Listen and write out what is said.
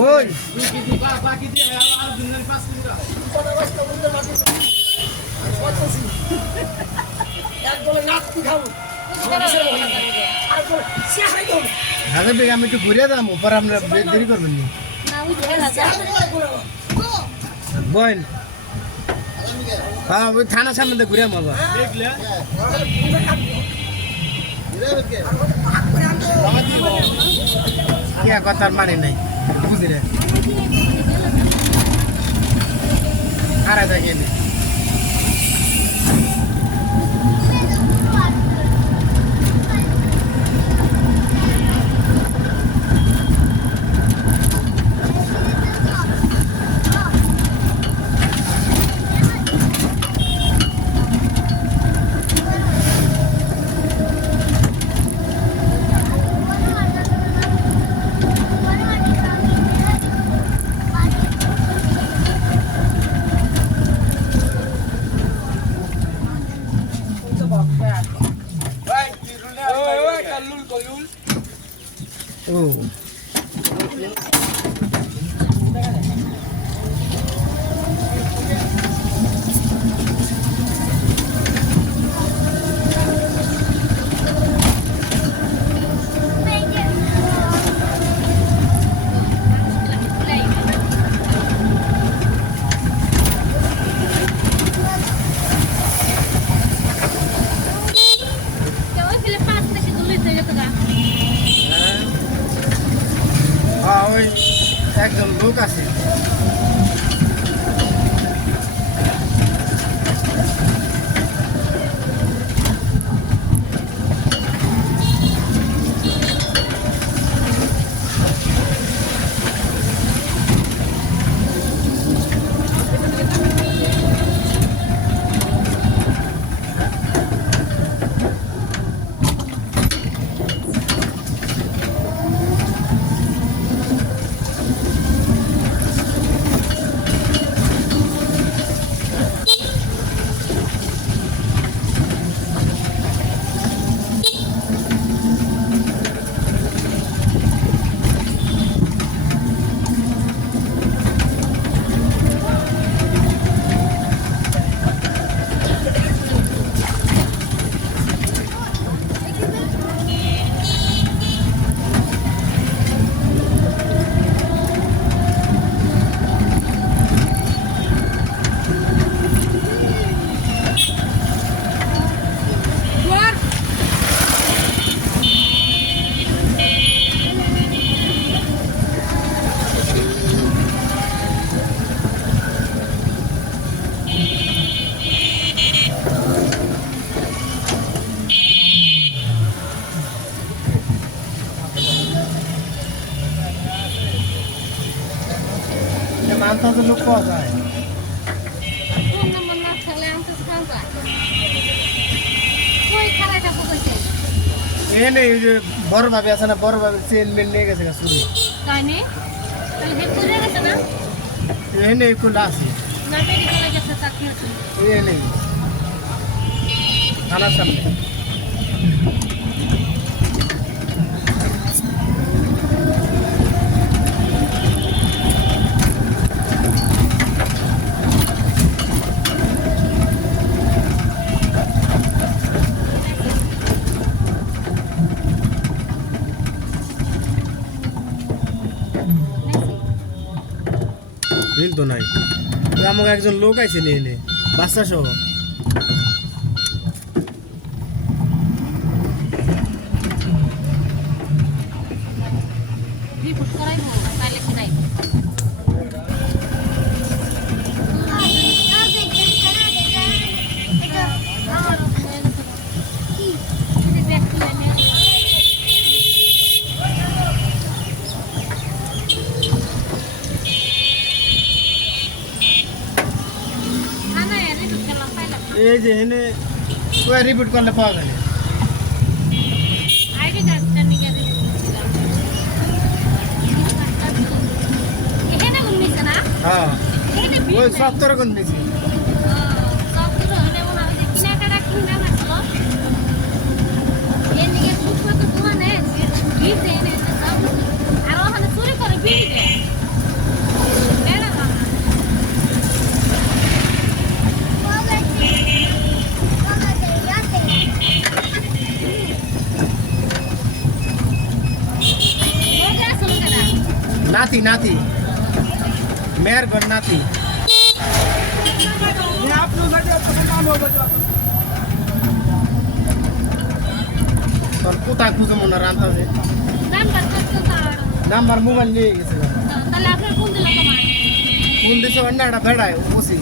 ওই হাজার বেগে আমি একটু ঘুরে যাবো পরে আমরা দেরি করবেন না বল হ্যাঁ ওই থানার সামনে ঘুরে বাবা কে কথার মানে নাই বুঝি রে আর দেখে Oh. একজন লোক আছে মানতে তো লোক পাওয়া যায় এনে বড় ভাবে আছে না বড় ভাবে চেন মেন নিয়ে গেছে শুরু এনে কোনটা আছে এনে থানার সামনে বিল তো নাই আমাকে একজন লোক আছে নিয়ে এনে বাচ্চা সহ এই যে এনে ওই রিপিট করলে পাওয়া যায় আইডি কার্ডটা নিয়ে গেছে এখানে কোন নিছে না হ্যাঁ ওই 70 কোন নিছে নাতি নাতি মেয়ের ঘর নাতি তোর কোথায় খুঁজে মনে রান্তাছে নাম্বার মোবাইল নিয়ে গেছিল তাহলে আপনার কোন দিল তোমার ফোন দিছে অন্য একটা বেড়ায় বসি